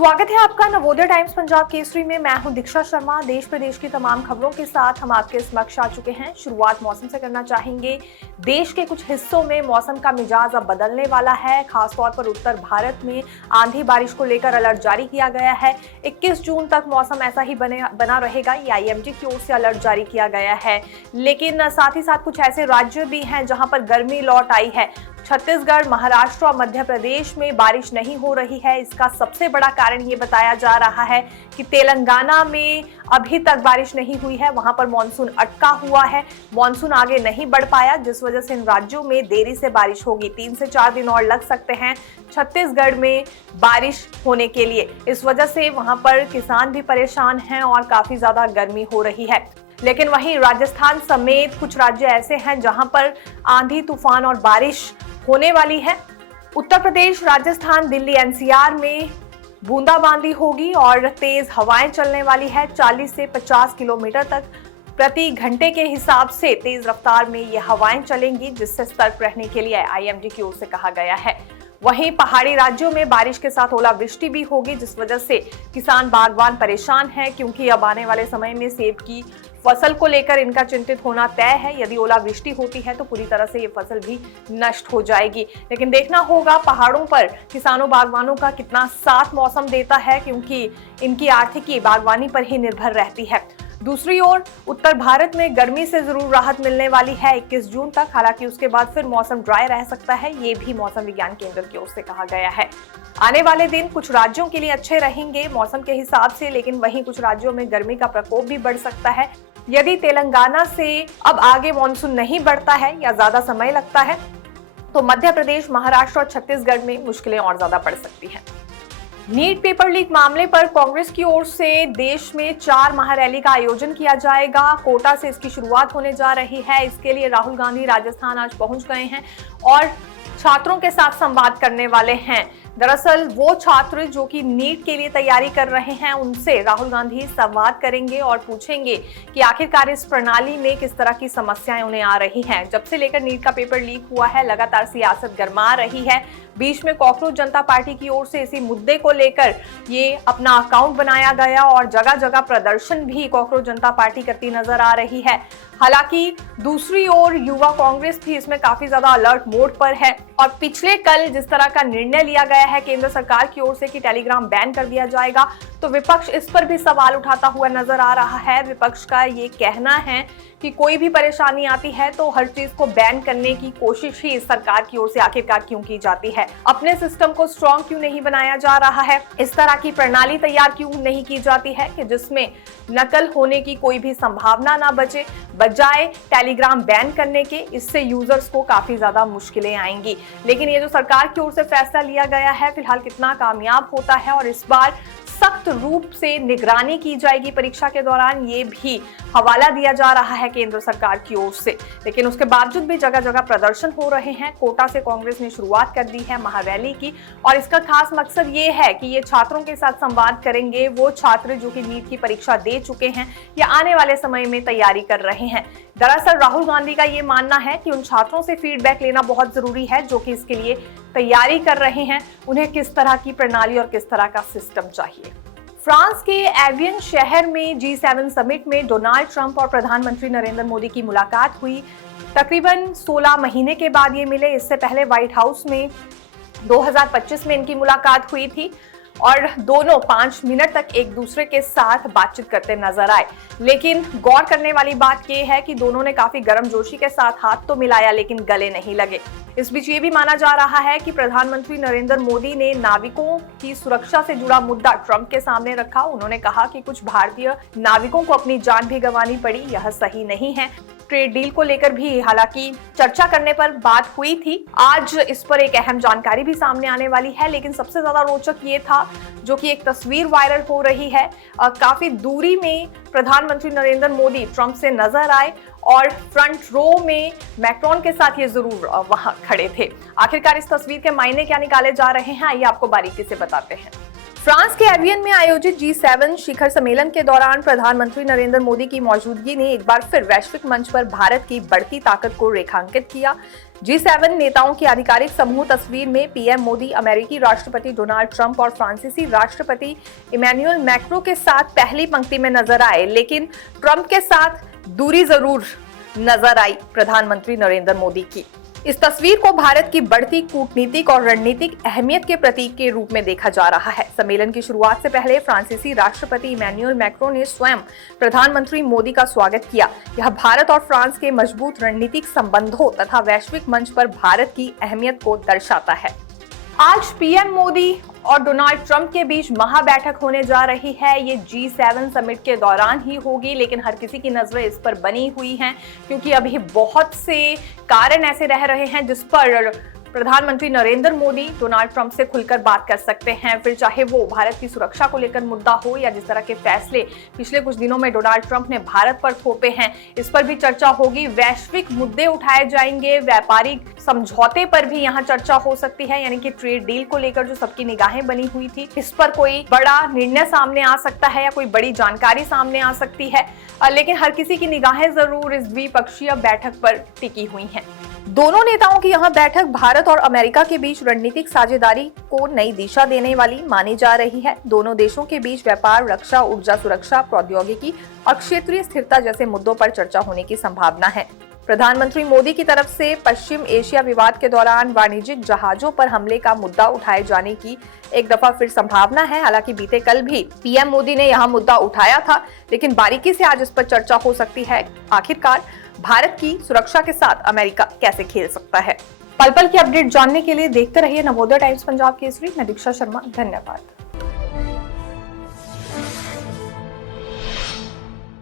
स्वागत है आपका नवोदय टाइम्स पंजाब केसरी में। मैं हूं दीक्षा शर्मा। देश प्रदेश की तमाम खबरों के साथ हम आपके समक्ष आ चुके हैं। शुरुआत मौसम से करना चाहेंगे। देश के कुछ हिस्सों में मौसम का मिजाज अब बदलने वाला है। खासतौर पर उत्तर भारत में आंधी बारिश को लेकर अलर्ट जारी किया गया है। 21 जून तक मौसम ऐसा ही बना रहेगा, ये आईएमडी की ओर से अलर्ट जारी किया गया है। लेकिन साथ ही साथ कुछ ऐसे राज्य भी हैं जहां पर गर्मी लौट आई है। छत्तीसगढ़, महाराष्ट्र और मध्य प्रदेश में बारिश नहीं हो रही है। इसका सबसे बड़ा कारण ये बताया जा रहा है कि तेलंगाना में अभी तक बारिश नहीं हुई है। वहां पर मानसून अटका हुआ है, मानसून आगे नहीं बढ़ पाया, जिस वजह से इन राज्यों में देरी से बारिश होगी। 3 से 4 दिन और लग सकते हैं छत्तीसगढ़ में बारिश होने के लिए। इस वजह से वहां पर किसान भी परेशान हैं और काफी ज्यादा गर्मी हो रही है। लेकिन वहीं राजस्थान समेत कुछ राज्य ऐसे हैं जहां पर आंधी, तूफान और बारिश होने वाली है। उत्तर प्रदेश, राजस्थान, दिल्ली, एनसीआर में बूंदाबांदी होगी और तेज हवाएं चलने वाली है। 40 से 50 किलोमीटर तक प्रति घंटे के हिसाब से तेज रफ्तार में ये हवाएं चलेंगी, जिससे सतर्क रहने के लिए आईएमडी की ओर से कहा गया है। वहीं पहाड़ी राज्यों में बारिश के साथ ओलावृष्टि भी होगी, जिस वजह से किसान बागवान परेशान हैं, क्योंकि अब आने वाले समय में सेब की फसल को लेकर इनका चिंतित होना तय है। यदि ओलावृष्टि होती है तो पूरी तरह से ये फसल भी नष्ट हो जाएगी। लेकिन देखना होगा पहाड़ों पर किसानों बागवानों का कितना साथ मौसम देता है, क्योंकि इनकी आर्थिकी बागवानी पर ही निर्भर रहती है। दूसरी ओर उत्तर भारत में गर्मी से जरूर राहत मिलने वाली है 21 जून तक। हालांकि उसके बाद फिर मौसम ड्राई रह सकता है, ये भी मौसम विज्ञान केंद्र की ओर से कहा गया है। आने वाले दिन कुछ राज्यों के लिए अच्छे रहेंगे मौसम के हिसाब से, लेकिन वहीं कुछ राज्यों में गर्मी का प्रकोप भी बढ़ सकता है। यदि तेलंगाना से अब आगे मानसून नहीं बढ़ता है या ज्यादा समय लगता है तो मध्य प्रदेश, महाराष्ट्र और छत्तीसगढ़ में मुश्किलें और ज्यादा बढ़ सकती हैं। नीट पेपर लीक मामले पर कांग्रेस की ओर से देश में 4 महारैली का आयोजन किया जाएगा। कोटा से इसकी शुरुआत होने जा रही है। इसके लिए राहुल गांधी राजस्थान आज पहुंच गए हैं और छात्रों के साथ संवाद करने वाले हैं। दरअसल वो छात्र जो कि नीट के लिए तैयारी कर रहे हैं, उनसे राहुल गांधी संवाद करेंगे और पूछेंगे कि आखिरकार इस प्रणाली में किस तरह की समस्याएं उन्हें आ रही हैं। जब से लेकर नीट का पेपर लीक हुआ है, लगातार सियासत गरमा रही है। बीच में कॉकरोच जनता पार्टी की ओर से इसी मुद्दे को लेकर ये अपना अकाउंट बनाया गया और जगह जगह प्रदर्शन भी कॉकरोच जनता पार्टी करती नजर आ रही है। हालांकि दूसरी ओर युवा कांग्रेस भी इसमें काफी ज्यादा अलर्ट मोड पर है और पिछले कल जिस तरह का निर्णय लिया गया है केंद्र सरकार की ओर से कि टेलीग्राम बैन कर दिया जाएगा, तो विपक्ष इस पर भी सवाल उठाता हुआ नजर आ रहा है। विपक्ष का ये कहना है कि कोई भी परेशानी आती है तो हर चीज को बैन करने की कोशिश ही इस सरकार की ओर से आखिरकार क्यों की जाती है। अपने सिस्टम को स्ट्रॉन्ग क्यों नहीं बनाया जा रहा है, इस तरह की प्रणाली तैयार क्यों नहीं की जाती है कि जिसमें नकल होने की कोई भी संभावना ना बचे, बजाय टेलीग्राम बैन करने के। इससे यूजर्स को काफी ज्यादा मुश्किलें आएंगी। लेकिन ये जो सरकार की ओर से फैसला लिया गया है, फिलहाल कितना कामयाब होता है और इस बार सख्त रूप से निगरानी की जाएगी परीक्षा के दौरान, ये भी हवाला दिया जा रहा है केंद्र सरकार की ओर से। लेकिन उसके बावजूद भी जगह जगह प्रदर्शन हो रहे हैं। कोटा से कांग्रेस ने शुरुआत कर दी है महारैली की और इसका खास मकसद ये है कि ये छात्रों के साथ संवाद करेंगे, वो छात्र जो कि नीट की परीक्षा दे चुके हैं या आने वाले समय में तैयारी कर रहे हैं। दरअसल राहुल गांधी का ये मानना है कि उन छात्रों से फीडबैक लेना बहुत जरूरी है जो कि इसके लिए तैयारी कर रहे हैं। उन्हें किस तरह की प्रणाली और किस तरह का सिस्टम चाहिए। फ्रांस के एवियन शहर में G7 समिट में डोनाल्ड ट्रंप और प्रधानमंत्री नरेंद्र मोदी की मुलाकात हुई। तकरीबन 16 महीने के बाद ये मिले। इससे पहले व्हाइट हाउस में 2025 में इनकी मुलाकात हुई थी और दोनों 5 मिनट तक एक दूसरे के साथ बातचीत करते नजर आए। लेकिन गौर करने वाली बात यह है कि दोनों ने काफी गर्मजोशी के साथ हाथ तो मिलाया, लेकिन गले नहीं लगे। इस बीच ये भी माना जा रहा है कि प्रधानमंत्री नरेंद्र मोदी ने नाविकों की सुरक्षा से जुड़ा मुद्दा ट्रंप के सामने रखा। उन्होंने कहा कि कुछ भारतीय नाविकों को अपनी जान भी गंवानी पड़ी, यह सही नहीं है। ट्रेड डील को लेकर भी हालांकि चर्चा करने पर बात हुई थी। आज इस पर एक अहम जानकारी भी सामने आने वाली है। लेकिन सबसे ज्यादा रोचक ये था जो कि एक तस्वीर वायरल हो रही है। काफी दूरी में प्रधानमंत्री नरेंद्र मोदी ट्रंप से नजर आए और फ्रंट रो में मैक्रोन के साथ ये जरूर वहां खड़े थे। आखिरकार इस तस्वीर के मायने क्या निकाले जा रहे हैं, आइए आपको बारीकी से बताते हैं। फ्रांस के एवियन में आयोजित G7 शिखर सम्मेलन के दौरान प्रधानमंत्री नरेंद्र मोदी की मौजूदगी ने एक बार फिर वैश्विक मंच पर भारत की बढ़ती ताकत को रेखांकित किया। G7 नेताओं की आधिकारिक समूह तस्वीर में पीएम मोदी अमेरिकी राष्ट्रपति डोनाल्ड ट्रंप और फ्रांसीसी राष्ट्रपति इमैनुअल मैक्रों के साथ पहली पंक्ति में नजर आए, लेकिन ट्रंप के साथ दूरी जरूर नजर आई प्रधानमंत्री नरेंद्र मोदी की। इस तस्वीर को भारत की बढ़ती कूटनीतिक और रणनीतिक अहमियत के प्रतीक के रूप में देखा जा रहा है। सम्मेलन की शुरुआत से पहले फ्रांसीसी राष्ट्रपति इमैनुअल मैक्रों ने स्वयं प्रधानमंत्री मोदी का स्वागत किया। यह भारत और फ्रांस के मजबूत रणनीतिक संबंधों तथा वैश्विक मंच पर भारत की अहमियत को दर्शाता है। आज पीएम मोदी और डोनाल्ड ट्रंप के बीच महाबैठक होने जा रही है। ये G7 समिट के दौरान ही होगी, लेकिन हर किसी की नजरें इस पर बनी हुई हैं क्योंकि अभी बहुत से कारण ऐसे रह रहे हैं जिस पर प्रधानमंत्री नरेंद्र मोदी डोनाल्ड ट्रंप से खुलकर बात कर सकते हैं। फिर चाहे वो भारत की सुरक्षा को लेकर मुद्दा हो या जिस तरह के फैसले पिछले कुछ दिनों में डोनाल्ड ट्रंप ने भारत पर थोपे हैं, इस पर भी चर्चा होगी। वैश्विक मुद्दे उठाए जाएंगे, व्यापारिक समझौते पर भी यहाँ चर्चा हो सकती है, यानी कि ट्रेड डील को लेकर जो सबकी निगाहें बनी हुई थी, इस पर कोई बड़ा निर्णय सामने आ सकता है या कोई बड़ी जानकारी सामने आ सकती है। लेकिन हर किसी की निगाहें जरूर इस द्विपक्षीय बैठक पर टिकी हुई हैं। दोनों नेताओं की यहां बैठक भारत और अमेरिका के बीच रणनीतिक साझेदारी को नई दिशा देने वाली मानी जा रही है। दोनों देशों के बीच व्यापार, रक्षा, ऊर्जा सुरक्षा, प्रौद्योगिकी और क्षेत्रीय स्थिरता जैसे मुद्दों पर चर्चा होने की संभावना है। प्रधानमंत्री मोदी की तरफ से पश्चिम एशिया विवाद के दौरान वाणिज्यिक जहाजों पर हमले का मुद्दा उठाए जाने की एक दफा फिर संभावना है। हालांकि बीते कल भी पीएम मोदी ने यहां मुद्दा उठाया था, लेकिन बारीकी से आज इस पर चर्चा हो सकती है। आखिरकार भारत की सुरक्षा के साथ अमेरिका कैसे खेल सकता है। पल पल की अपडेट जानने के लिए देखते रहिए नवोदय टाइम्स पंजाब केसरी। मैं दीक्षा शर्मा, धन्यवाद।